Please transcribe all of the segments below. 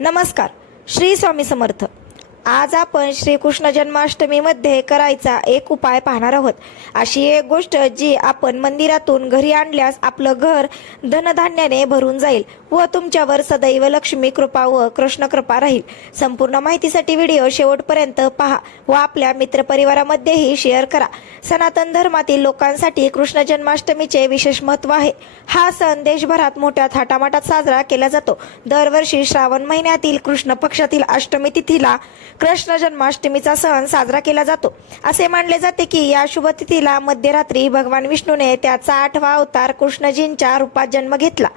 नमस्कार. श्री स्वामी समर्थ. आज आपण श्रीकृष्ण जन्माष्टमीमध्ये करायचा एक उपाय पाहणार आहोत. अशी एक गोष्ट जी आपण मंदिरातून घरी आणल्यास आपलं घर धनधान्याने भरून जाईल व तुमच्यावर सदैव लक्ष्मी कृपा व कृष्ण कृपा राहील. संपूर्ण माहितीसाठी व्हिडिओ शेवटपर्यंत पहा व आपल्या मित्रपरिवारामध्येही शेअर करा. सनातन धर्मातील लोकांसाठी कृष्ण जन्माष्टमीचे विशेष महत्त्व आहे. हा सण देशभरात मोठ्या थाटामाटात साजरा केला जातो. दरवर्षी श्रावण महिन्यातील कृष्ण पक्षातील अष्टमी तिथीला कृष्ण जन्माष्टमीचा सण साजरा केला जातो. असे मानले जाते की या शुभ तिथीला मध्यरात्री भगवान विष्णूने त्याचा 8वा अवतार कृष्णजींच्या रूपात जन्म घेतला.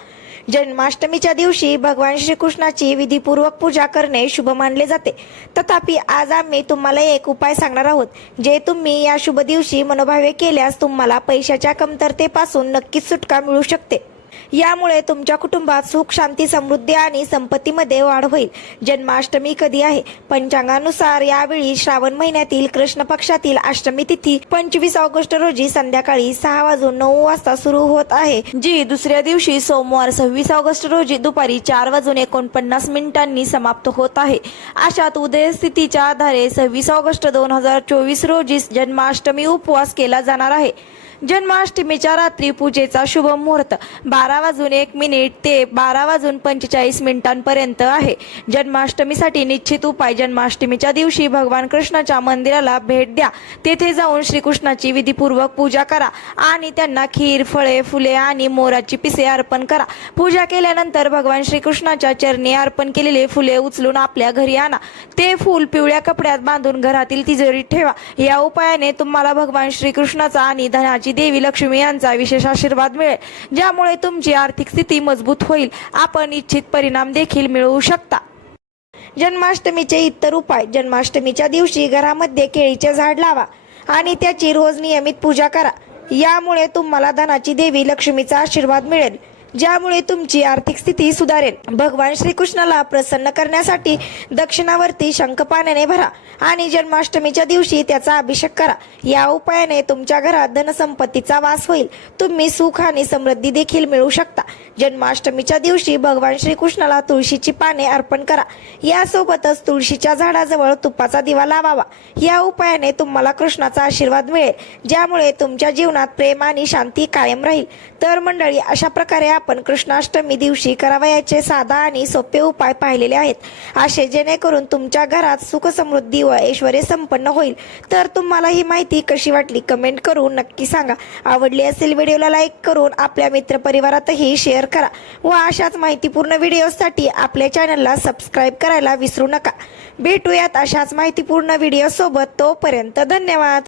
जन्माष्टमीच्या दिवशी भगवान श्रीकृष्णाची विधीपूर्वक पूजा करणे शुभ मानले जाते. तथापि आज आम्ही तुम्हाला एक उपाय सांगणार आहोत जे तुम्ही या शुभ दिवशी मनोभावे केल्यास तुम्हाला पैशाच्या कमतरतेपासून नक्कीच सुटका मिळू शकते. यामुळे तुमच्या कुटुंबात सुख, शांती, समृद्धी आणि संपत्तीमध्ये वाढ होईल. जन्माष्टमी कधी आहे? पंचांगानुसार यावेळी श्रावण महिन्यातील कृष्ण पक्षातील अष्टमी तिथी 25 ऑगस्ट रोजी संध्याकाळी 6:09 सुरू होत आहे, जी दुसऱ्या दिवशी सोमवार 26 ऑगस्ट रोजी दुपारी 4:49 समाप्त होत आहे. अशात उदयस्थितीच्या आधारे 26 ऑगस्ट 2024 रोजी जन्माष्टमी उपवास केला जाणार आहे. जन्माष्टमीच्या रात्री पूजेचा शुभ मुहूर्त 12:01 ते 12:45 पर्यंत आहे. जन्माष्टमीसाठी निश्चित उपाय: जन्माष्टमीच्या दिवशी भगवान कृष्णाच्या मंदिराला भेट द्या. तेथे जाऊन श्रीकृष्णाची विधीपूर्वक पूजा करा आणि त्यांना खीर, फळे, फुले आणि मोराची पिसे अर्पण करा. पूजा केल्यानंतर भगवान श्रीकृष्णाच्या चरणी अर्पण केलेले फुले उचलून आपल्या घरी आणा. ते फूल पिवळ्या कपड्यात बांधून घरातील तिजोरीत ठेवा. या उपायाने तुम्हाला भगवान श्रीकृष्णाचा आणि धनाची देवी लक्ष्मी यांचा विशेष आशीर्वाद मिळेल, ज्यामुळे तुमची आर्थिक स्थिती मजबूत होईल. आपण इच्छित परिणाम देखील मिळवू शकता. जन्माष्टमीचे इतर उपाय: जन्माष्टमीच्या दिवशी घरामध्ये केळीचे झाड लावा आणि त्याची रोज नियमित पूजा करा. यामुळे तुम्हाला धनाची देवी लक्ष्मीचा आशीर्वाद मिळेल, ज्यामुळे तुमची आर्थिक स्थिती सुधारेल. भगवान श्रीकृष्णाला प्रसन्न करण्यासाठी दक्षिणावर्ती शंख पाण्याने भरा आणि जन्माष्टमीच्या दिवशी त्याचा अभिषेक करा. या उपायाने तुमच्या घरात धनसंपत्तीचा वास होईल. तुम्ही सुख आणि समृद्धी देखील मिळवू शकता. जन्माष्टमीच्या दिवशी भगवान श्रीकृष्णाला तुळशीची पाने अर्पण करा. यासोबतच तुळशीच्या झाडाजवळ तुपाचा दिवा लावावा. या उपायाने तुम्हाला कृष्णाचा आशीर्वाद मिळेल, ज्यामुळे तुमच्या जीवनात प्रेम आणि शांती कायम राहील. तर मंडळी, अशा प्रकारे आपण कृष्णाष्टमी दिवशी करावयाचे साधा आणि सोपे उपाय पाहिलेले आहेत, असे जेणेकरून तुमच्या घरात सुख, समृद्धी व ऐश्वर्य संपन्न होईल. तर तुम्हाला ही माहिती कशी वाटली कमेंट करून नक्की सांगा. आवडली असेल व्हिडिओला लाईक करून आपल्या मित्रपरिवारातही शेअर करा व अशाच माहितीपूर्ण व्हिडिओसाठी आपल्या चॅनलला सबस्क्राईब करायला विसरू नका. भेटूयात अशाच माहितीपूर्ण व्हिडिओ सोबत. तोपर्यंत धन्यवाद.